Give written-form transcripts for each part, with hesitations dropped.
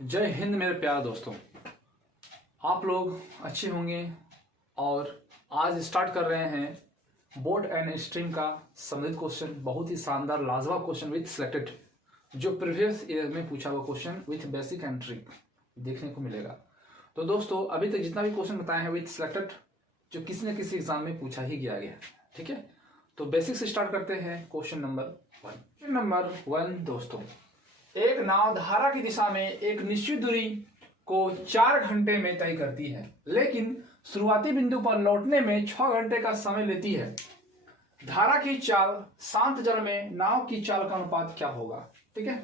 जय हिंद मेरे प्यारे दोस्तों, आप लोग अच्छे होंगे। और आज स्टार्ट कर रहे हैं बोट एंड स्ट्रीम का सम्मिलित क्वेश्चन। बहुत ही शानदार लाजवाब क्वेश्चन विथ सिलेक्टेड, जो प्रीवियस ईयर में पूछा हुआ question with basic and trick देखने को मिलेगा। तो दोस्तों, अभी तक जितना भी क्वेश्चन बताए हैं विथ सिलेक्टेड, जो किसी न किसी एग्जाम में पूछा ही गया है। ठीक है, तो बेसिक से स्टार्ट करते हैं। Question number 1। क्वेश्चन नंबर 1 दोस्तों, एक नाव धारा की दिशा में एक निश्चित दूरी को 4 घंटे में तय करती है, लेकिन शुरुआती बिंदु पर लौटने में 6 घंटे का समय लेती है। धारा की चाल शांत जल में नाव की चाल का अनुपात क्या होगा? ठीक है,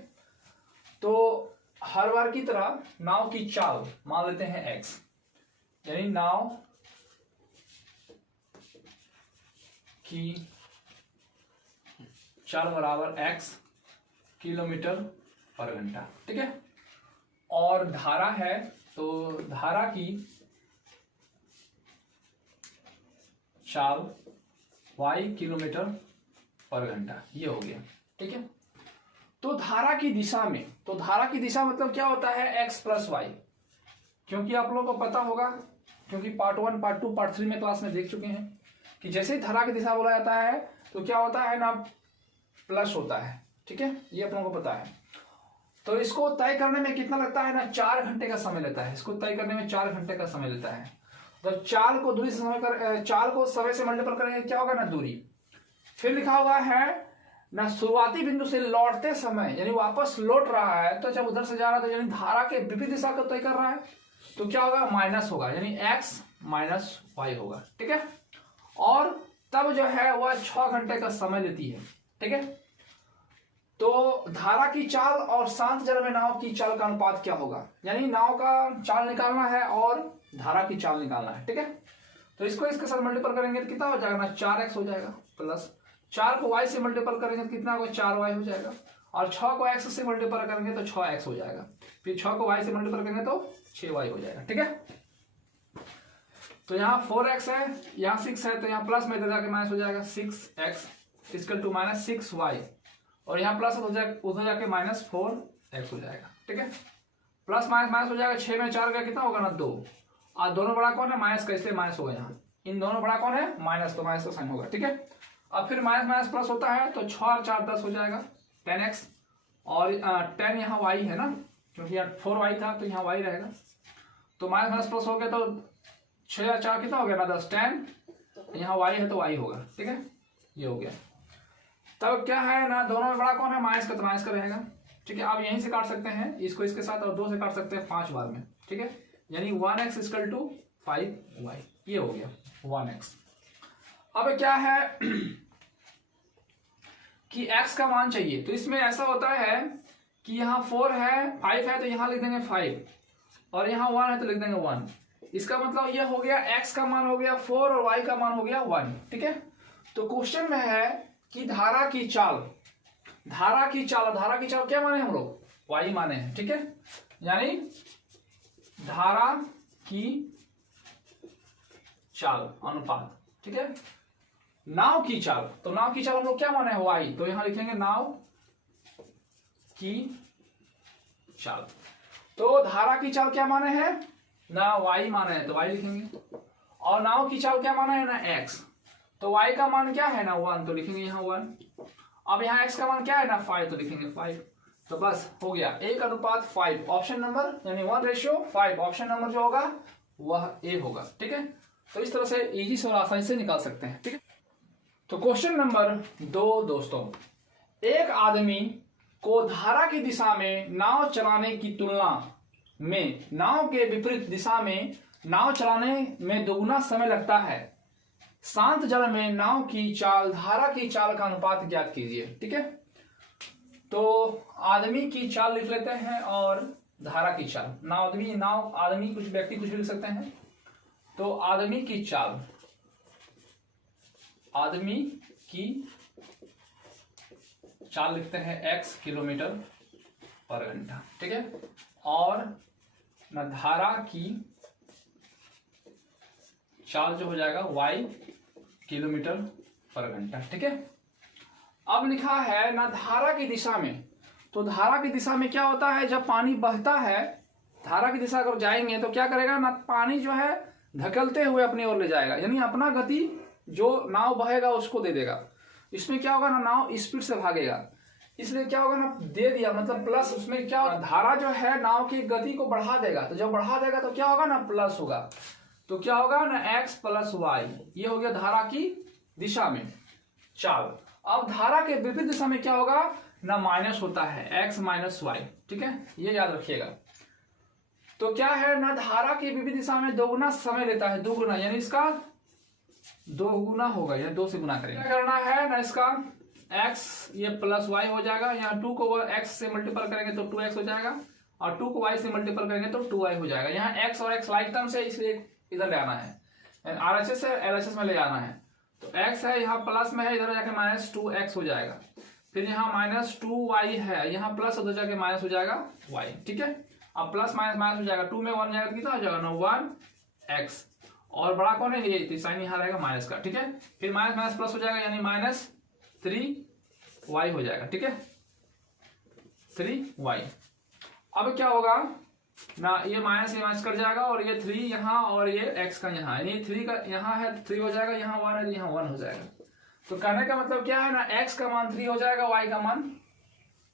तो हर बार की तरह नाव की चाल मान लेते हैं x, यानी नाव की चाल बराबर x किलोमीटर पर घंटा। ठीक है, और धारा है तो धारा की चाल y किलोमीटर पर घंटा, ये हो गया। ठीक है, तो धारा की दिशा में, तो धारा की दिशा मतलब क्या होता है? x प्लस वाई, क्योंकि आप लोगों को पता होगा, क्योंकि पार्ट 1 पार्ट 2 पार्ट 3 में क्लास में देख चुके हैं कि जैसे ही धारा की दिशा बोला जाता है तो क्या होता है ना, प्लस होता है। ठीक है, ये आप लोगों को पता है। तो इसको तय करने में कितना लगता है ना, 4 घंटे का समय लेता है। इसको तय करने में 4 घंटे का समय लेता है। तो 4 को दूरी से समय कर 4 को समय से मल्टीपल करेंगे, क्या होगा ना, दूरी। फिर लिखा हुआ है ना शुरुआती बिंदु से लौटते समय, यानी वापस लौट रहा है, तो जब उधर से जा रहा है तो यानी धारा के विपरीत दिशा को तय कर रहा है, तो क्या होगा, माइनस होगा, यानी x माइनस वाई होगा। ठीक है, और तब जो है वह 6 घंटे का समय लेती है। ठीक है, तो धारा की चाल और शांत जल में नाव की चाल का अनुपात क्या होगा? यानी नाव का चाल निकालना है और धारा की चाल निकालना है। ठीक है, तो इसको इसके साथ मल्टीपल करेंगे तो कितना हो जाएगा ना, 4x हो जाएगा, प्लस 4 को y से मल्टीपल करेंगे तो कितना होगा, 4y हो जाएगा, और 6 को x से मल्टीपल करेंगे तो 6x हो जाएगा, फिर 6 को y से मल्टीपल करेंगे तो 6y हो जाएगा। ठीक है, तो यहाँ 4x है, यहाँ 6 है, तो यहाँ प्लस में जाके माइनस हो जाएगा, 6x equal to minus 6y, और यहाँ प्लस उधर जाके माइनस 4x हो जाएगा। ठीक है, प्लस माइनस माइनस हो जाएगा, 6 में 4 का कितना होगा ना, 2, और दोनों बड़ा कौन है, माइनस का, इसलिए माइनस होगा। यहाँ इन दोनों बड़ा कौन है, माइनस, तो माइनस का साइन होगा। ठीक है, अब फिर माइनस माइनस प्लस होता है, तो 6 और 4 10 हो जाएगा, 10x, और 10 यहाँ y है ना, क्योंकि यहाँ 4y था तो यहाँ y रहेगा, तो माइनस माइनस प्लस हो गया, तो 6 और 4 कितना हो गया ना, 10, 10, यहाँ y है तो y होगा। ठीक है, ये हो गया। तब क्या है ना, दोनों में बड़ा कौन है, माइनस का, तो माइनस का रहेगा। ठीक है, आप यहीं से काट सकते हैं इसको इसके साथ, और 2 से काट सकते हैं 5 बार में। ठीक है, यानी 1x इक्वल टू 5y, ये हो गया 1x। अब क्या है कि x का मान चाहिए, तो इसमें ऐसा होता है कि यहाँ 4 है, 5 है, तो यहाँ लिख देंगे 5, और यहाँ 1 है तो लिख देंगे 1। इसका मतलब ये हो गया, x का मान हो गया 4 और y का मान हो गया 1। ठीक है, तो क्वेश्चन में है कि धारा की चाल क्या माने हम लोग, y माने हैं। ठीक है, यानी धारा की चाल अनुपात। ठीक है, नाव की चाल, तो नाव की चाल हम लोग क्या माने हैं, y, तो यहां लिखेंगे नाव की चाल। तो धारा की चाल क्या माने हैं ना, y माने हैं, तो y लिखेंगे, और नाव की चाल क्या माना है ना, x, तो y का मान क्या है ना 1, तो लिखेंगे यहाँ 1। अब यहाँ x का मान क्या है ना 5, तो लिखेंगे 5। तो बस हो गया 1:5, ऑप्शन नंबर, यानी 1:5, ऑप्शन नंबर जो होगा वह ए होगा। ठीक है, तो इस तरह से इजी से और आसानी से निकाल सकते हैं। ठीक है, तो क्वेश्चन नंबर 2 दोस्तों, एक आदमी को धारा की दिशा में नाव चलाने की तुलना में नाव के विपरीत दिशा में नाव चलाने में दोगुना समय लगता है। शांत जल में नाव की चाल धारा की चाल का अनुपात ज्ञात कीजिए। ठीक है, तो आदमी की चाल लिख लेते हैं और धारा की चाल, नाव आदमी कुछ व्यक्ति कुछ भी लिख सकते हैं। तो आदमी की चाल लिखते हैं x किलोमीटर पर घंटा। ठीक है, और न धारा की चाल जो हो जाएगा y किलोमीटर पर घंटा। ठीक है, अब लिखा है ना धारा की दिशा में, तो धारा की दिशा में क्या होता है, जब पानी बहता है धारा की दिशा अगर जाएंगे तो क्या करेगा ना, पानी जो है धकेलते हुए अपनी ओर ले जाएगा, यानी अपना गति जो नाव बहेगा उसको दे देगा। इसमें क्या होगा ना, नाव स्पीड से भागेगा, इसलिए क्या होगा ना, दे दिया मतलब प्लस, उसमें क्या होगा, धारा जो है नाव की गति को बढ़ा देगा, तो जब बढ़ा देगा तो क्या होगा ना, प्लस होगा, तो क्या होगा ना x प्लस वाई, ये हो गया धारा की दिशा में चाल। अब धारा के विपरीत दिशा में क्या होगा ना, माइनस होता है x माइनस वाई, ठीक है, ये याद रखिएगा। तो क्या है ना, धारा की विपरीत दिशा में दोगुना समय लेता है, दोगुना यानी इसका दोगुना होगा, या 2 से गुना करेंगे। क्या करना है ना, इसका x ये प्लस y हो जाएगा, यहाँ 2 को x से मल्टीपल करेंगे तो 2x हो जाएगा, और 2 को y से मल्टीपल करेंगे तो 2y हो जाएगा। यहाँ x और x लाइक टर्म से, इसलिए इधर ले आना है, RHS से LHS में ले आना है, तो x है यहाँ प्लस में है, इधर जाके माइनस 2x हो जाएगा, फिर यहाँ माइनस 2y है, यहाँ प्लस उधर जाके माइनस हो जाएगा y, ठीक है। अब प्लस माइनस माइनस हो जाएगा, 2 में 1 जाएगा तो कितना हो जाएगा ना, 1x, और बड़ा कौन है ये, तो साइन यहाँ रहेगा माइनस का, ठीक है। फिर माइनस माइनस प्लस हो जाएगा, यानी माइनस 3y हो जाएगा, ठीक है, 3y। अब क्या होगा ना, ये माइनस कट जाएगा, और ये 3 यहाँ और ये x का यहाँ, यानी 3 का यहाँ है 3 हो जाएगा, यहाँ 1 है यहाँ 1 हो जाएगा। तो कहने का मतलब क्या है ना, x का मान 3 हो जाएगा, y का मान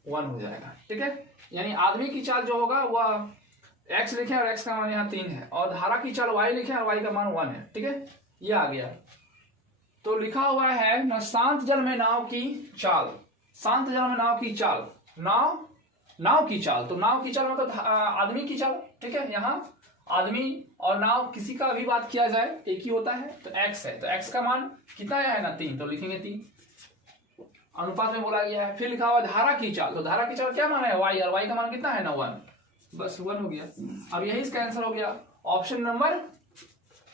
1 हो जाएगा, ठीक है। यानी आदमी की चाल जो होगा वह x लिखे और x का मान यहाँ 3 है, और धारा की चाल y लिखे और y का मान 1 है, ठीक है, ये आ गया। तो लिखा हुआ है ना, शांत जल में नाव की चाल, शांत जल में नाव की चाल, नाव की चाल, तो नाव की चाल मतलब आदमी की चाल, ठीक है। यहाँ आदमी और नाव किसी का भी बात किया जाए एक ही होता है, तो x है, तो x का मान कितना है ना 3, तो लिखेंगे 3 अनुपात में बोला गया है। फिर लिखा हुआ धारा की चाल, तो धारा की चाल क्या मान है y, और y का मान कितना है ना 1, बस 1 हो गया। अब यही इसका आंसर हो गया, ऑप्शन नंबर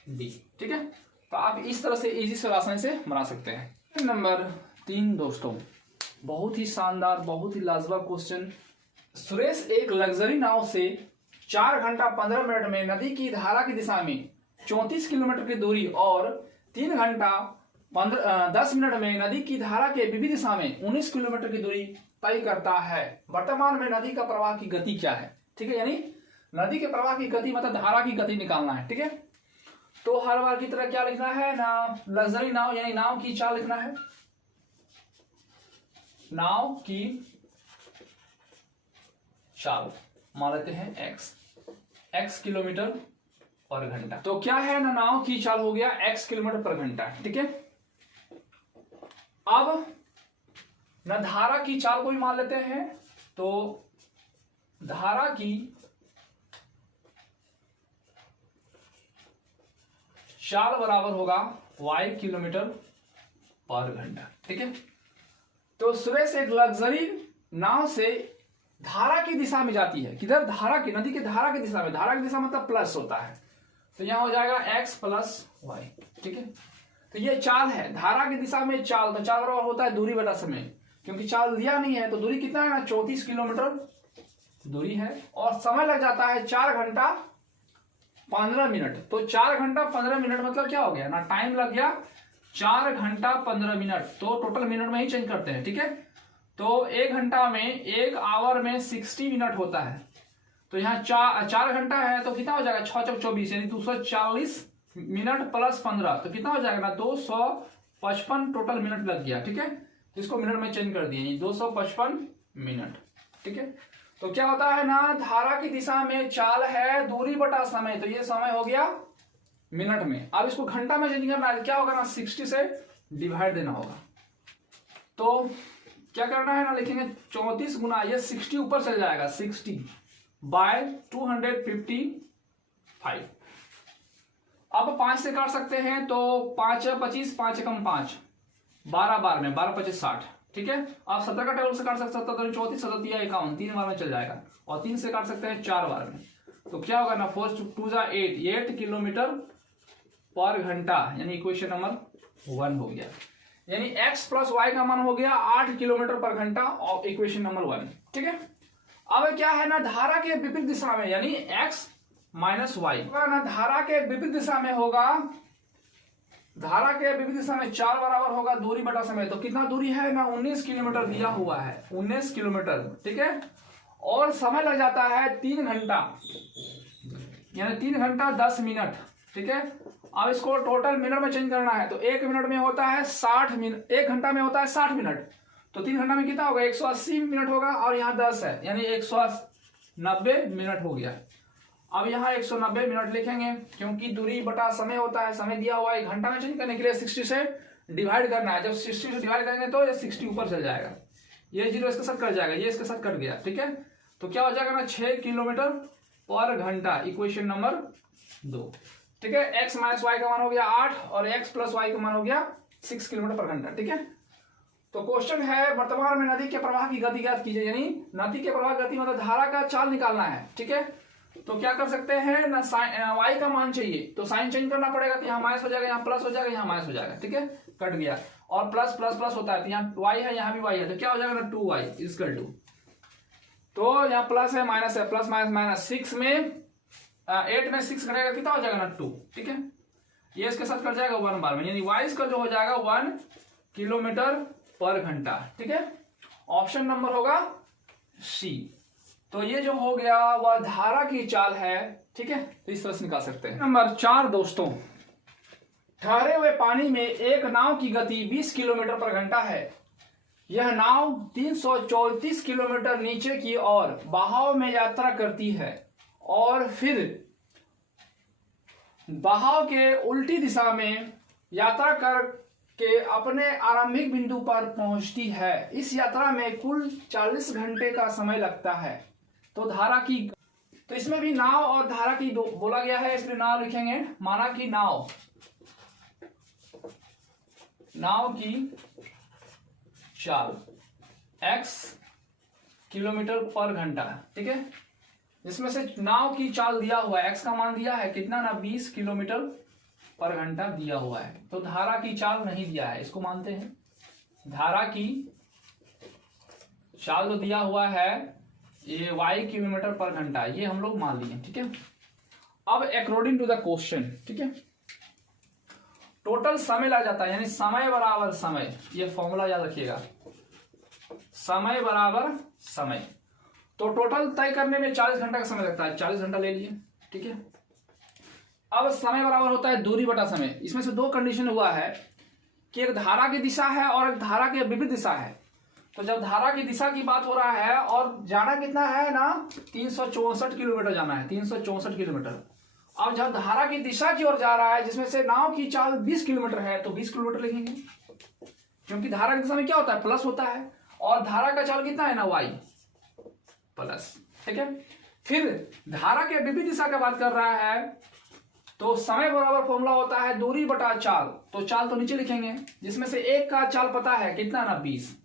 डी, ठीक है। तो आप इस तरह से इजी से आसानी से बना सकते हैं। नंबर 3 दोस्तों, बहुत ही शानदार, बहुत ही लाजवाब क्वेश्चन। सुरेश एक लग्जरी नाव से 4 घंटा 15 मिनट में नदी की धारा की दिशा में 34 किलोमीटर की दूरी और 3 घंटा 10 मिनट में नदी की धारा के विपरीत दिशा में 19 किलोमीटर की दूरी तय करता है। वर्तमान में नदी का प्रवाह की गति क्या है, ठीक है, यानी नदी के प्रवाह की गति मतलब धारा की गति निकालना है, ठीक है। तो हर बार की तरह क्या लिखना है ना, लग्जरी नाव यानी नाव की चाल लिखना है, नाव की चाल मान लेते हैं x किलोमीटर पर घंटा। तो क्या है ना, नाव की चाल हो गया x किलोमीटर पर घंटा, ठीक है। अब ना धारा की चाल को भी मान लेते हैं, तो धारा की चाल बराबर होगा y किलोमीटर पर घंटा, ठीक है। तो सुरेश एक लग्जरी नाव से धारा की दिशा में जाती है, किधर, धारा की, नदी की धारा की दिशा में, धारा की दिशा मतलब प्लस होता है, तो यहां हो जाएगा x प्लस वाई, ठीक है। तो ये चाल है, धारा की दिशा में चाल, तो चाल बराबर होता है दूरी बटा समय, क्योंकि चाल दिया नहीं है तो दूरी कितना है ना, 34 किलोमीटर दूरी है, और समय लग जाता है 4 घंटा 15 मिनट। तो 4 घंटा 15 मिनट मतलब क्या हो गया ना, टाइम लग गया 4 घंटा 15 मिनट, तो टोटल मिनट में ही चेंज करते हैं, ठीक है। तो 1 घंटा में 1 आवर में 60 मिनट होता है, तो यहाँ 4 घंटा है तो कितना हो जाएगा, 6 चौक 24 यानी 240 मिनट प्लस 15, तो कितना हो जाएगा ना 255 टोटल मिनट लग गया, ठीक है। इसको मिनट में चेंज कर दिए, 255 मिनट, ठीक है। तो क्या होता है ना, धारा की दिशा में चाल है दूरी बटा समय, तो ये समय हो गया मिनट में। अब इसको घंटा में चेंज करना है, क्या होगा ना 60 से डिवाइड देना होगा। तो क्या करना है ना, लिखेंगे 34 गुना, ये 60 ऊपर चल जाएगा, 60 बाय 255। अब 5 से काट सकते हैं, तो 5 25, 5 कम 5, 12 बार में 12 25 60, ठीक है। आप 17 का टेबल से काट सकते हैं, 17 34 37 51, 3 बार में चल जाएगा, और 3 से काट सकते हैं 4 बार में, तो क्या होगा ना 4 2 8 किलोमीटर पर घंटा, यानी इक्वेशन नंबर 1 हो गया। यानी x प्लस वाई का मान हो गया 8 किलोमीटर पर घंटा, और इक्वेशन नंबर 1, ठीक है। अब क्या है ना, धारा के विपरीत दिशा में, यानी x माइनस वाई ना, धारा के विपरीत दिशा में होगा, धारा के विपरीत दिशा में 4 बराबर होगा दूरी बटा समय, तो कितना दूरी है ना 19 किलोमीटर दिया हुआ है, 19 किलोमीटर, ठीक है। और समय लग जाता है 3 घंटा, यानी 3 घंटा 10 मिनट। ठीक है, अब इसको टोटल मिनट में चेंज करना है तो 1 मिनट में होता है 60 मिनट, 1 घंटा में होता है 60 मिनट, तो 3 घंटा में कितना होगा 180 मिनट होगा, और यहाँ 10 है यानी 190 मिनट हो गया। अब यहाँ 190 मिनट लिखेंगे क्योंकि दूरी बटा समय होता है, समय दिया हुआ है, 1 घंटा में चेंज करने के लिए 60 से डिवाइड करना है, जब 60 से डिवाइड करेंगे तो ये 60 ऊपर चल जाएगा, ये 0 इसके साथ कट जाएगा, ये इसके साथ कट गया। ठीक है, तो क्या हो जाएगा ना 6 किलोमीटर पर घंटा, इक्वेशन नंबर 2। ठीक है, x माइनस वाई का मान हो गया 8 और x प्लस वाई का मान हो गया 6 किलोमीटर पर घंटा। ठीक है, तो क्वेश्चन है वर्तमान में नदी के प्रवाह की गति ज्ञात कीजिए, यानी नदी के प्रवाह गति मतलब धारा का चाल निकालना है। ठीक है, तो क्या कर सकते हैं ना, y का मान चाहिए तो साइन चेंज करना पड़ेगा, तो यहाँ माइनस हो जाएगा, यहाँ प्लस हो जाएगा, यहाँ माइनस हो जाएगा। ठीक है, कट गया, और प्लस प्लस प्लस होता है तो यहाँ y है, यहाँ भी y है, तो क्या हो जाएगा ना 2y इक्वल टू, तो यहाँ प्लस है माइनस है, प्लस माइनस माइनस, 6 में 8 में 6 घटेगा कितना हो जाएगा ना 2। ठीक है, ये इसके साथ कट जाएगा 1 बार में, यानी y का जो हो जाएगा 1 किलोमीटर पर घंटा। ठीक है, ऑप्शन नंबर होगा सी। तो ये जो हो गया वह धारा की चाल है। ठीक है, तो इस तरह से निकाल सकते हैं। नंबर 4 दोस्तों, ठहरे हुए पानी में एक नाव की गति 20 किलोमीटर पर घंटा है। यह नाव 334 किलोमीटर नीचे की ओर बहाव में यात्रा करती है और फिर बहाव के उल्टी दिशा में यात्रा करके अपने आरंभिक बिंदु पर पहुंचती है। इस यात्रा में कुल 40 घंटे का समय लगता है। तो धारा की, तो इसमें भी नाव और धारा की दो बोला गया है, इसमें नाव लिखेंगे, माना कि नाव की चाल x किलोमीटर पर घंटा। ठीक है, इसमें से नाव की चाल दिया हुआ है, x का मान दिया है कितना ना 20 किलोमीटर पर घंटा दिया हुआ है, तो धारा की चाल नहीं दिया है, इसको मानते हैं। धारा की चाल जो दिया हुआ है ये y किलोमीटर पर घंटा, ये हम लोग मान लिए। ठीक है, अब अकॉर्डिंग टू द क्वेश्चन, ठीक है, टोटल समय लग जाता है, यानी समय बराबर समय, ये फॉर्मूला याद रखिएगा, समय बराबर समय, तो टोटल तय करने में 40 घंटा का समय लगता है, 40 घंटा ले लिए। ठीक है, अब समय बराबर होता है दूरी बटा समय। इसमें से 2 कंडीशन हुआ है कि एक धारा की दिशा है और एक धारा की विपरीत दिशा है। तो जब धारा की दिशा की बात हो रहा है और जाना कितना है ना 364 किलोमीटर जाना है, 364 किलोमीटर। अब जब धारा की दिशा की ओर जा रहा है जिसमें से नाव की चाल 20 किलोमीटर है, तो 20 किलोमीटर लिखेंगे, क्योंकि धारा की दिशा में क्या होता है प्लस होता है, और धारा का चाल कितना है ना y प्लस। ठीक है, फिर धारा के विपरीत दिशा की बात कर रहा है तो समय बराबर फॉर्मूला होता है दूरी बटा चाल, तो चाल तो नीचे लिखेंगे, जिसमें से एक का चाल पता है कितना ना 20,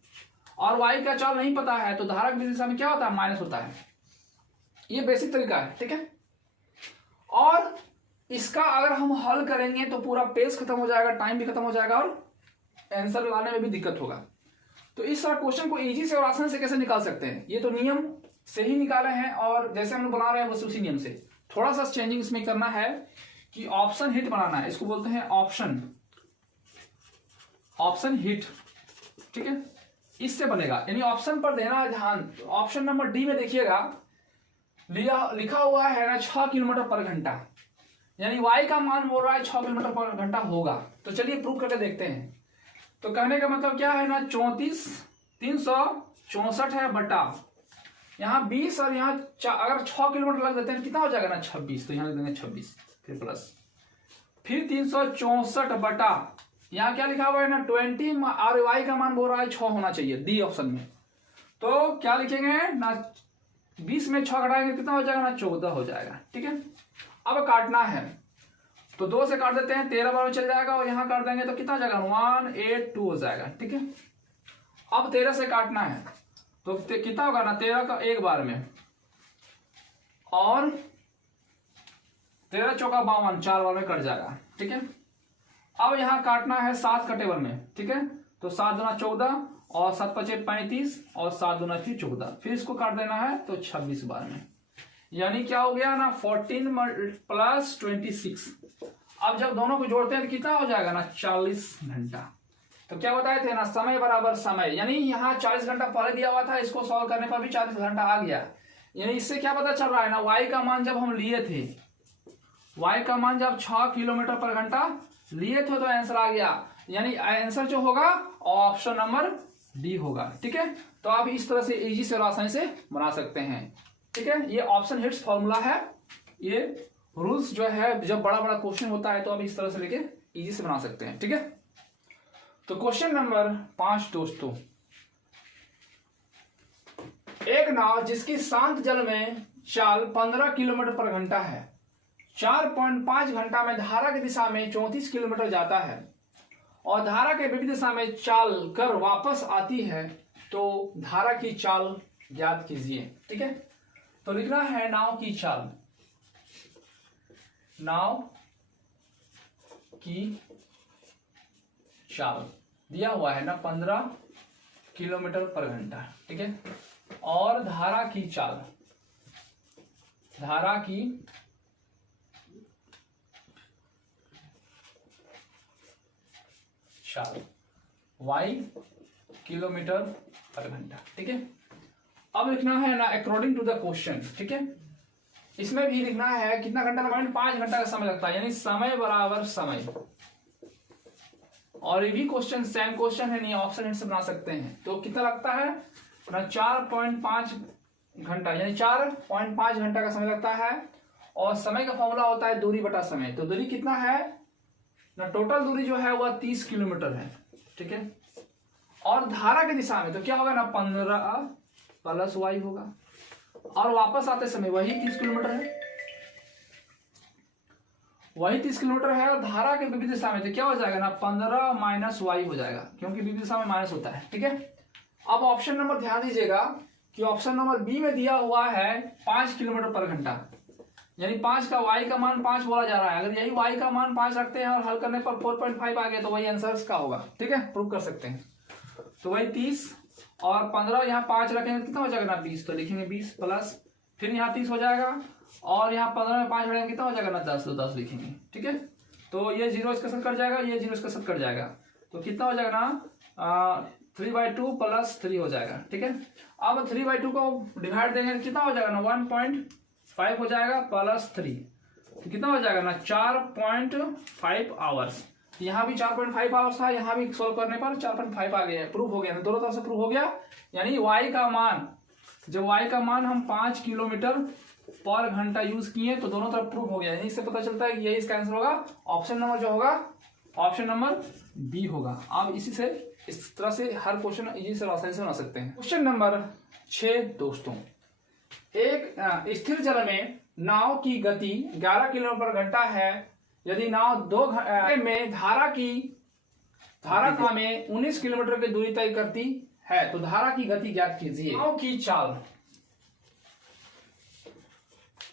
और y का चाल नहीं पता है, तो धारा की दिशा में क्या होता है माइनस होता है। ये बेसिक तरीका है। ठीक है, और इसका अगर हम हल करेंगे तो पूरा पेज खत्म हो जाएगा, टाइम भी खत्म हो जाएगा, और आंसर लाने में भी दिक्कत होगा। तो इस तरह क्वेश्चन को इजी से और आसान से कैसे निकाल सकते हैं, ये तो नियम से ही निकाले हैं, और जैसे हम बना रहे हैं बस उसी नियम से। थोड़ा सा चेंजिंग इसमें करना है कि ऑप्शन हिट बनाना है, इसको बोलते हैं ऑप्शन हिट। ठीक है, इससे बनेगा, यानी ऑप्शन पर देना है ध्यान। ऑप्शन नंबर डी में देखिएगा लिखा हुआ है ना 6 किलोमीटर पर घंटा, यानी y का मान बोल रहा है 6 किलोमीटर पर घंटा होगा। तो चलिए प्रूव करके देखते हैं। तो कहने का मतलब क्या है ना 364 है बटा यहाँ 20, और यहाँ अगर 6 किलोमीटर लग देते हैं कितना हो जाएगा ना 26, तो यहाँ लग देंगे 26, फिर प्लस, फिर 364 बटा यहाँ क्या लिखा हुआ है ना 20, और y का मान बोल रहा है 6 होना चाहिए डी ऑप्शन में। तो क्या लिखेंगे ना 20 में 6 घटाएंगे कितना हो जाएगा ना 14 हो जाएगा। ठीक है, अब काटना है तो 2 से काट देते हैं, 13 बार में चल जाएगा, और यहाँ काट देंगे तो कितना हो जाएगा 182 हो जाएगा। ठीक है, अब 13 से काटना है तो कितना होगा ना 13 का 1 बार में, और 13 चौका 52, 4 बार में कट जाएगा। ठीक है, अब यहाँ काटना है 7 का टेबल में। ठीक है, तो 7 दूना 14, और 7 पचे 35, और 7 दूना फिर 14, फिर इसको काट देना है तो 26 बार में, यानी क्या हो गया ना 14 प्लस 26। अब जब दोनों को जोड़ते हैं तो कितना हो जाएगा ना 40 घंटा। तो क्या बताए थे ना समय बराबर समय, यानी यहाँ 40 घंटा पहले दिया हुआ था, इसको सॉल्व करने पर भी 40 घंटा आ गया, यानी इससे क्या पता चल रहा है ना, y का मान जब हम लिए थे, y का मान जब 6 किलोमीटर पर घंटा लिए थे तो आंसर आ गया, यानी आंसर जो होगा ऑप्शन नंबर डी होगा। ठीक है, तो आप इस तरह से इजी से और आसानी से बना सकते हैं। ठीक है, ये ऑप्शन हिट्स फॉर्मूला है, ये रूल्स जो है जब बड़ा बड़ा क्वेश्चन होता है तो आप इस तरह से लेके इजी से बना सकते हैं। ठीक है, तो क्वेश्चन नंबर 5 दोस्तों, एक नाव जिसकी शांत जल में चाल 15 किलोमीटर पर घंटा है, 4.5 घंटा में धारा की दिशा में 34 किलोमीटर जाता है और धारा के विपरीत दिशा में चाल कर वापस आती है, तो धारा की चाल ज्ञात कीजिए। ठीक है, तो लिखना है नाव की चाल, नाव की चाल दिया हुआ है ना 15 किलोमीटर पर घंटा। ठीक है, और धारा की चाल, धारा की चाल y किलोमीटर पर घंटा। ठीक है, अब लिखना है ना अकॉर्डिंग टू द क्वेश्चन। ठीक है, इसमें भी लिखना है कितना घंटा लगता है, 5 घंटा का समय लगता है, यानी समय बराबर समय। और ये भी क्वेश्चन सेम क्वेश्चन है, नहीं ऑप्शन से बना सकते हैं। तो कितना लगता है ना 4.5 घंटा, यानी 4.5 घंटा का समय लगता है। और समय का फॉर्मूला होता है दूरी बटा समय, तो दूरी कितना है ना, टोटल दूरी जो है वह 30 किलोमीटर है। ठीक है, और धारा की दिशा में तो क्या होगा ना 15 प्लस y होगा, और वापस आते समय वही 30 किलोमीटर है, वही 30 किलोमीटर है। और धारा के विपरीत दिशा में तो क्या हो जाएगा ना 15 माइनस y हो जाएगा, क्योंकि विपरीत दिशा में माइनस होता है। ठीक है, अब ऑप्शन नंबर ध्यान दीजिएगा कि ऑप्शन नंबर बी में दिया हुआ है 5 किलोमीटर पर घंटा, यानी 5 का y का मान 5 बोला जा रहा है। अगर यही y का मान 5 रखते हैं और हल करने पर 4.5 आ गया तो वही आंसर का होगा। ठीक है, प्रूव कर सकते हैं। तो वही 30 और 15 यहाँ 5 रखेंगे कितना हो जाएगा ना 20, तो लिखेंगे 20 प्लस फिर यहाँ 30 हो जाएगा, और यहाँ 15 में 5 बढ़ेंगे कितना हो जाएगा ना 10, तो 10 लिखेंगे। ठीक है, तो ये 0 इसका साथ कट जाएगा, ये 0 इसका साथ कट जाएगा, तो कितना हो जाएगा ना 3/2 प्लस 3 हो जाएगा। ठीक है, अब 3/2 को डिवाइड देंगे कितना हो जाएगा ना 1.5 हो जाएगा प्लस 3, तो कितना हो जाएगा ना 4.5 आवर्स। यहाँ भी 4.5 आवर्स था, यहाँ भी सोल्व करने पर 4.5 आ गया, प्रूफ हो गया, दोनों तरफ से प्रूफ हो गया। यानी y का मान, जब y का मान हम 5 किलोमीटर पर घंटा यूज किए तो दोनों तरफ प्रूफ हो गया। इससे पता चलता है कि यही इसका आंसर होगा, ऑप्शन नंबर जो होगा ऑप्शन नंबर बी होगा। आप इसी से इस तरह से हर क्वेश्चन इजी से आसानी से बना सकते हैं। क्वेश्चन नंबर 6 दोस्तों, एक स्थिर जल में नाव की गति 11 किलोमीटर पर घंटा है, यदि नाव 2 घंटे में धारा में 19 किलोमीटर की दूरी तय करती है, तो धारा की गति ज्ञात कीजिए। नाव की चाल,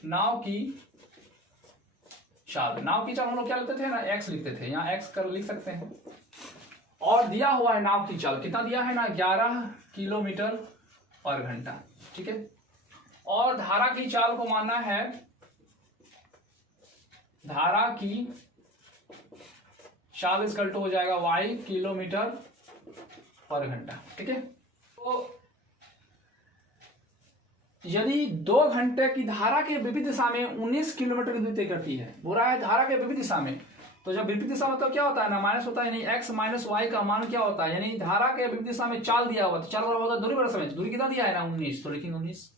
नाव की चाल हम लोग क्या लिखते थे ना x लिखते थे, यहाँ x कर लिख सकते हैं। और दिया हुआ है नाव की चाल, कितना दिया है ना 11 किलोमीटर पर घंटा। ठीक है, और धारा की चाल को मानना है, धारा की चाल इक्वल टू हो जाएगा y किलोमीटर पर घंटा। ठीक है, तो यदि 2 घंटे की धारा के विपरीत दिशा में 19 किलोमीटर की दूरी तय करती है, बोल रहा है धारा के विपरीत दिशा में, तो जब विपरीत दिशा मतलब क्या होता है ना माइनस होता है, यानी x माइनस y का मान क्या होता है, यानी धारा के विपरीत दिशा में चाल दिया हुआ, तो चाल बराबर होता है दूरी बटा समय, दूरी कितना दिया है ना 19, तो लिखेंगे 19,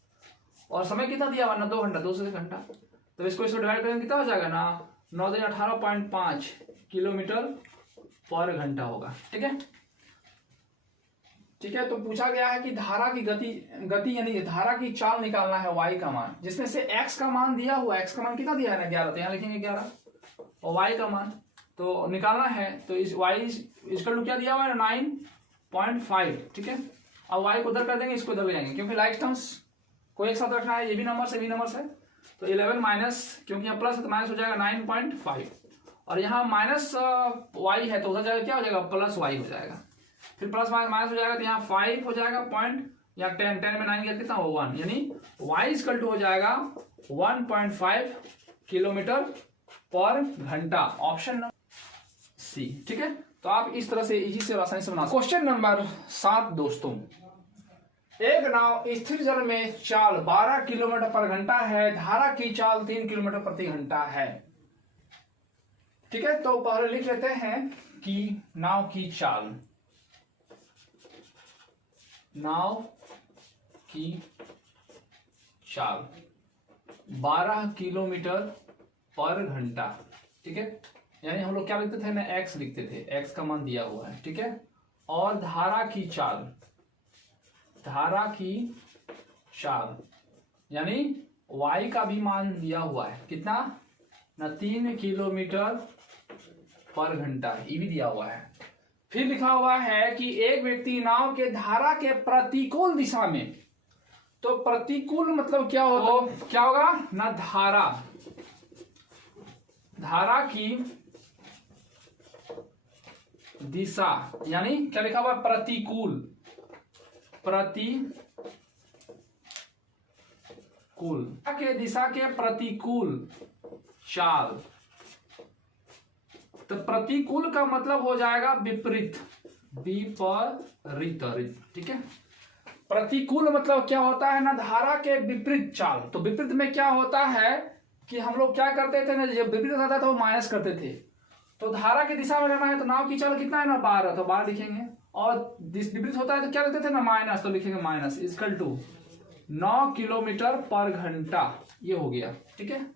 और समय कितना दिया हुआ ना 2 घंटा, 2 से घंटा, तो इसको डिवाइड करेंगे कितना हो जाएगा ना 9 × 18.5 किलोमीटर पर घंटा होगा। ठीक है, ठीक है, तो पूछा गया है कि धारा की गति यानी धारा की चाल निकालना है y का मान, जिसमें से x का मान दिया हुआ है, x का मान कितना दिया है ना 11, तो यहाँ लिखेंगे 11, और y का मान तो निकालना है, तो इस y इक्वल टू क्या दिया हुआ है 9.5। ठीक है, अब y को उधर कर देंगे, इसको उधर ले जाएंगे, क्योंकि लाइक टर्म्स को एक साथ रखना है, ये भी नंबर से भी नंबर से, तो 11 माइनस, क्योंकि यहाँ प्लस है तो माइनस हो जाएगा 9.5, और यहाँ माइनस y है तो उधर जाएगा क्या हो जाएगा प्लस y हो जाएगा, फिर प्लस माइनस हो जाएगा, तो यहाँ 5 हो जाएगा पॉइंट, या 10 में 9 गया कितना हो 1, यानी y इक्वल टू हो जाएगा 1.5 किलोमीटर पर घंटा, ऑप्शन नंबर सी। ठीक है, तो आप इस तरह से इजी से आसानी से बना सकते। क्वेश्चन नंबर 7 दोस्तों, एक नाव स्थिर जल में चाल 12 किलोमीटर पर घंटा है, धारा की चाल 3 किलोमीटर प्रति घंटा है। ठीक है, तो पहले लिख लेते हैं कि नाव की चाल, नाव की चाल 12 किलोमीटर पर घंटा। ठीक है, यानी हम लोग क्या लिखते थे ना, एक्स लिखते थे, एक्स का मान दिया हुआ है। ठीक है, और धारा की चाल, धारा की चाल यानी y का भी मान दिया हुआ है, कितना ना 3 किलोमीटर पर घंटा, ये भी दिया हुआ है। फिर लिखा हुआ है कि एक व्यक्ति नाव के धारा के प्रतिकूल दिशा में, तो प्रतिकूल मतलब क्या होगा, तो क्या होगा ना, धारा, धारा की दिशा यानी क्या लिखा हुआ, प्रतिकूल, प्रतिकूल के दिशा के प्रतिकूल चाल। तो प्रतिकूल का मतलब हो जाएगा विपरीत, विपरीत। ठीक है, प्रतिकूल मतलब क्या होता है ना, धारा के विपरीत चाल। तो विपरीत में क्या होता है कि हम लोग क्या करते थे ना, जब विपरीत आता था तो माइनस करते थे। तो धारा की दिशा में जाना है तो नाव की चाल कितना है ना, 12, तो 12 लिखेंगे। और विपरीत होता है तो क्या लिखते थे ना, माइनस, तो लिखेंगे माइनस इक्वल टू 9 किलोमीटर पर घंटा, ये हो गया। ठीक है,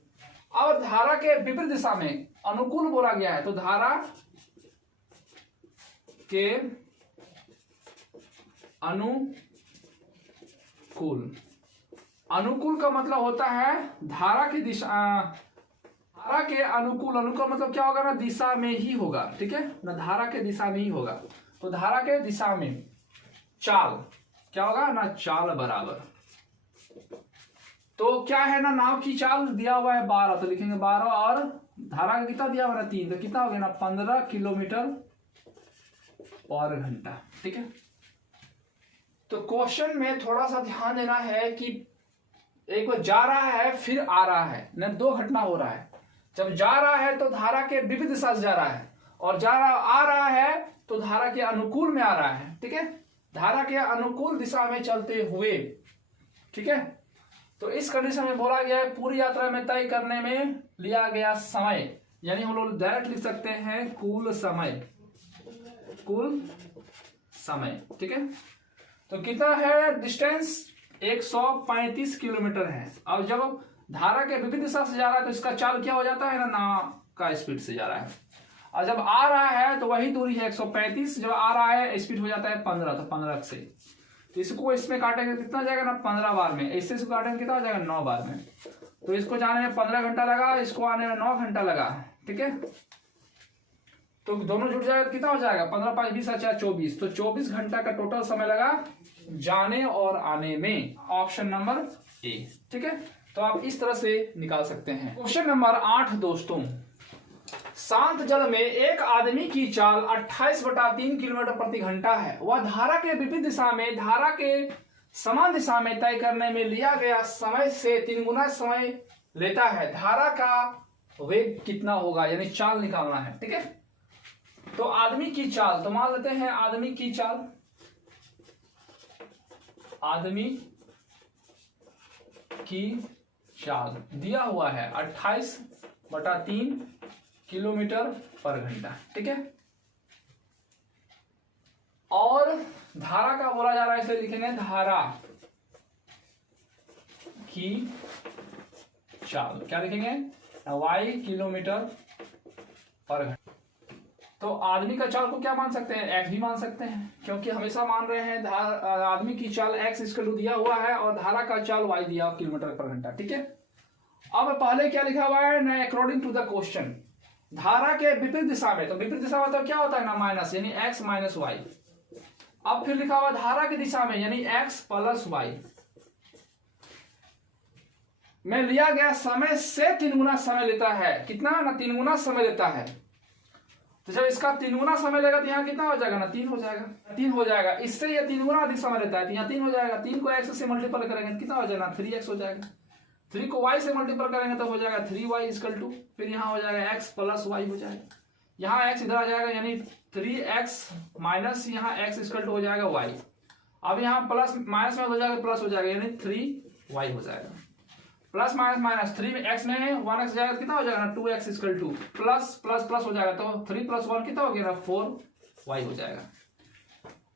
और धारा के विपरीत दिशा में अनुकूल बोला गया है, तो धारा के अनुकूल, अनुकूल का मतलब होता है धारा की दिशा, धारा के अनुकूल, अनुकूल मतलब क्या होगा ना, दिशा में ही होगा। ठीक है ना, धारा के दिशा में ही होगा। तो धारा के दिशा में चाल क्या होगा ना, चाल बराबर, तो क्या है ना, नाव की चाल दिया हुआ है 12, तो लिखेंगे 12, और धारा का कितना दिया हुआ है 3, तो कितना हो गया ना, 15 किलोमीटर पर घंटा। ठीक है, तो क्वेश्चन में थोड़ा सा ध्यान देना है कि एक बार जा रहा है फिर आ रहा है, न 2 घटना हो रहा है। जब जा रहा है तो धारा के विपरीत दिशा से जा रहा है, और आ रहा है तो धारा के अनुकूल में आ रहा है। ठीक है, धारा के अनुकूल दिशा में चलते हुए। ठीक है, तो इस कंडीशन में बोला गया है पूरी यात्रा में तय करने में लिया गया समय, यानी हम लोग डायरेक्ट लिख सकते हैं कुल समय, कुल समय। ठीक है, तो कितना है डिस्टेंस, 135 किलोमीटर है। अब जब धारा के विपरीत दिशा से जा रहा है तो इसका चाल क्या हो जाता है ना, नाव का स्पीड से जा रहा है। और जब आ रहा है तो वही दूरी है 135, जब आ रहा है स्पीड हो जाता है 15, तो 15 से, तो इसको इसमें काटेंगे कितना जाएगा ना, 15 बार में, इससे काटेंगे कितना हो जाएगा 9 बार में। तो इसको जाने में 15 घंटा लगा, इसको आने में 9 घंटा लगा। ठीक है, तो दोनों जुड़ जाएगा, कितना हो जाएगा 15 5 20 अच्छा 24, तो 24 घंटा का टोटल समय लगा जाने और आने में। Option number A. ठीक है, तो आप इस तरह से निकाल सकते हैं। क्वेश्चन नंबर 8 दोस्तों, शांत जल में एक आदमी की चाल 28/3 किलोमीटर प्रति घंटा है। वह धारा के विपरीत दिशा में धारा के समान दिशा में तय करने में लिया गया समय से 3 गुना समय लेता है। धारा का वेग कितना होगा, यानी चाल निकालना है। ठीक है, तो आदमी की चाल, तो मान लेते हैं आदमी की चाल, आदमी की चाल दिया हुआ है 28/3 किलोमीटर पर घंटा। ठीक है, और धारा का बोला जा रहा है, इसलिए लिखेंगे धारा की चाल, क्या लिखेंगे y किलोमीटर पर घंटा। तो आदमी का चाल को क्या मान सकते हैं, x भी मान सकते हैं, क्योंकि हमेशा मान रहे हैं आदमी की चाल x इसका दिया हुआ है और धारा का चाल y दिया किलोमीटर पर घंटा। ठीक है, अब पहले क्या लिखा हुआ है ना, अकॉर्डिंग टू द क्वेश्चन, धारा के विपरीत दिशा में, तो विपरीत दिशा मतलब क्या होता है ना, माइनस, यानी x माइनस वाई। अब फिर लिखा हुआ धारा की दिशा में, यानी x प्लस वाई में लिया गया समय से 3 गुना समय लेता है। कितना ना, 3 गुना समय लेता है। तो जब इसका 3 गुना समय लेगा तो यहाँ कितना हो जाएगा ना, 3 हो जाएगा, 3 हो जाएगा। इससे ये 3 गुना अधिक समय लेता है तो यहाँ 3 हो जाएगा। 3 को x से मल्टीपल करेंगे तो कितना हो जाएगा, 3x हो जाएगा। 3 को y से मल्टीपल करेंगे तो हो जाएगा 3y इक्वल टू, फिर यहाँ हो जाएगा x प्लस y हो जाएगा। यहाँ x इधर आ जाएगा, यानी 3x माइनस यहाँ x इक्वल टू हो जाएगा y। अब यहाँ प्लस माइनस में हो जाएगा, प्लस हो जाएगा, यानी 3y हो जाएगा। प्लस माइनस माइनस 3x में 1x जाएगा कितना हो जाएगा ना 2x equal two plus plus plus हो जाएगा, तो 3 + 1 कितना हो गया ना 4y हो जाएगा।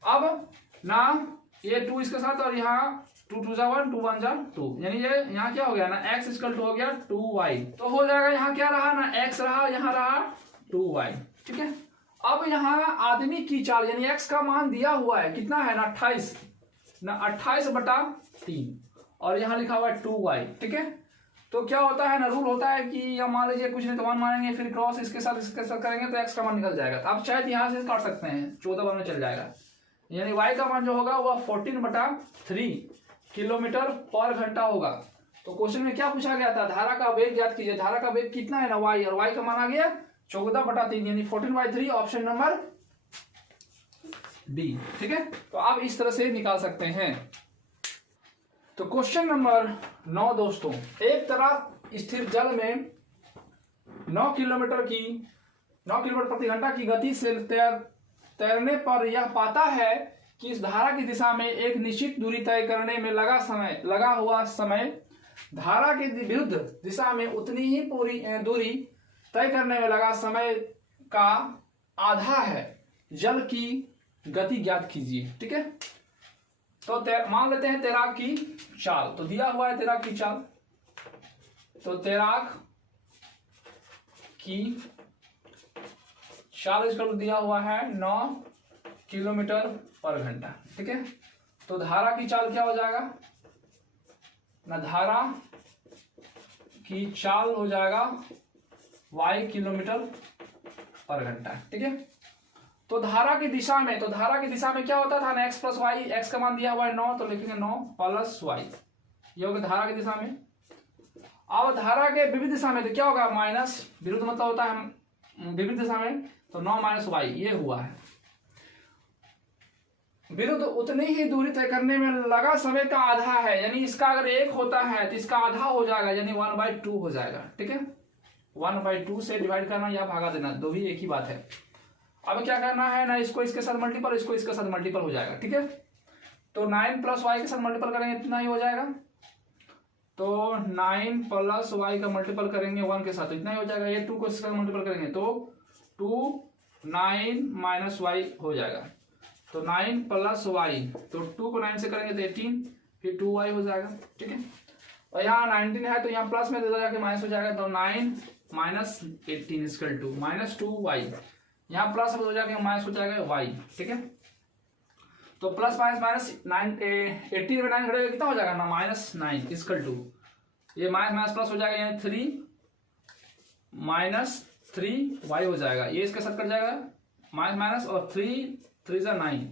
अब ना ये 2 इसके साथ और यहाँ 2 2 = 1 2 1 = 2, यानी ये यहाँ क्या हो गया ना x इक्वल टू हो गया 2y, तो हो जाएगा यहाँ क्या रहा ना x रहा, यहाँ रहा 2y। ठीक है, अब यहाँ आदमी की चाल यानी x का मान दिया हुआ है कितना है ना 28 ना 28/3 और यहाँ लिखा हुआ है 2y। ठीक है, तो क्या होता है ना रूल होता है कि या मान लीजिए कुछ नहीं तो 1 मानेंगे, फिर क्रॉस इसके साथ करेंगे तो x का मान निकल जाएगा। अब शायद यहाँ से काट सकते हैं 14 में चल जाएगा, यानी y का मान जो होगा वह 14/3 किलोमीटर/घंटा होगा। तो क्वेश्चन में क्या पूछा गया था, धारा का वेग ज्ञात कीजिए। धारा का वेग कितना है ना y, और y का मान आ गया 14/3 यानी 14/3, ऑप्शन नंबर बी। ठीक है, तो आप इस तरह से निकाल सकते हैं। तो क्वेश्चन नंबर 9 दोस्तों, एक तरह स्थिर जल में 9 किलोमीटर प्रति घंटा की गति से तैरने पर यह पाता है कि इस धारा की दिशा में एक निश्चित दूरी तय करने में लगा हुआ समय धारा के विरुद्ध दिशा में उतनी ही पूरी दूरी तय करने में लगा समय का आधा है। जल की गति ज्ञात कीजिए। ठीक है, तो मान लेते हैं तैराक की चाल, तो दिया हुआ है तैराक की चाल, तो तैराक की चाल इसका दिया हुआ है 9 किलोमीटर/घंटा। ठीक है, तो धारा की चाल क्या हो जाएगा ना, धारा की चाल हो जाएगा y किलोमीटर/घंटा। ठीक है, तो धारा की दिशा में क्या होता था ना x + y, x का मान दिया हुआ है 9 तो लिखेंगे 9 + y, ये होगा धारा की दिशा में। अब धारा के विविध दिशा में तो क्या होगा माइनस, विरुद्ध मतलब होता है विविध दिशा में, तो 9 - y ये हुआ है। विरुद्ध उतनी ही दूरी तय करने में लगा समय का आधा है, यानी इसका अगर 1 होता है तो इसका आधा हो जाएगा, यानी 1/2 हो जाएगा। ठीक है, 1/2 से डिवाइड करना या भागा देना, दो ही एक ही बात है। अब क्या करना है ना, इसको इसके साथ मल्टीपल, इसको इसके साथ मल्टीपल हो जाएगा। ठीक है, तो 9 + y के साथ मल्टीपल करेंगे इतना ही हो जाएगा, तो 9 + y का मल्टीपल करेंगे 1 के साथ तो इतना ही हो जाएगा। ये 2 को इसके साथ मल्टीपल करेंगे तो 2 9 - y हो जाएगा, तो 9 + y, तो 2 को 9 से करेंगे तो 18, फिर 2y हो जाएगा। ठीक है, और यहाँ 19 है तो यहाँ प्लस में जाके माइनस हो जाएगा, तो 9 - 18 = -2y, यहाँ प्लस हो जाएगा माइनस हो जाएगा y। ठीक है, तो प्लस माइनस 9 18 में 9 घटेगा कितना हो जाएगा ना -9 = ये माइनस प्लस हो जाएगा, यानी 3 - 3y हो जाएगा। ये इसके साथ कट जाएगा माइनस और 3 3 = 9,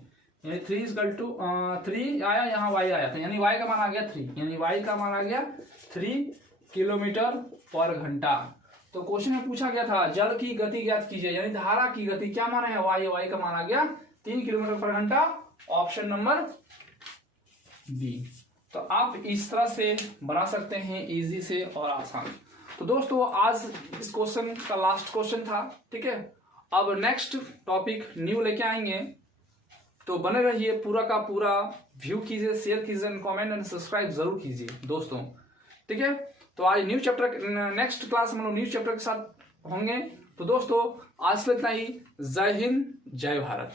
यानी 3 = 3 आया, यहाँ y आया था, यानी y का मान आ गया 3, यानी y का मान आ गया 3 किलोमीटर/घंटा। तो क्वेश्चन में पूछा गया था जल की गति ज्ञात कीजिए, यानी धारा की गति क्या माना है y का मान आ गया 3 किलोमीटर/घंटा, ऑप्शन नंबर बी। तो आप इस तरह से बना सकते हैं इजी से और आसान। तो दोस्तों आज इस क्वेश्चन का लास्ट क्वेश्चन था। ठीक है, अब नेक्स्ट टॉपिक न्यू लेके आएंगे, तो बने रहिए, पूरा का पूरा व्यू कीजिए, शेयर कीजिए, कमेंट एंड सब्सक्राइब जरूर कीजिए दोस्तों। ठीक है, तो आज न्यू चैप्टर, नेक्स्ट क्लास में हम लोग न्यू चैप्टर के साथ होंगे। तो दोस्तों आज से इतना ही। जय हिंद, जय भारत।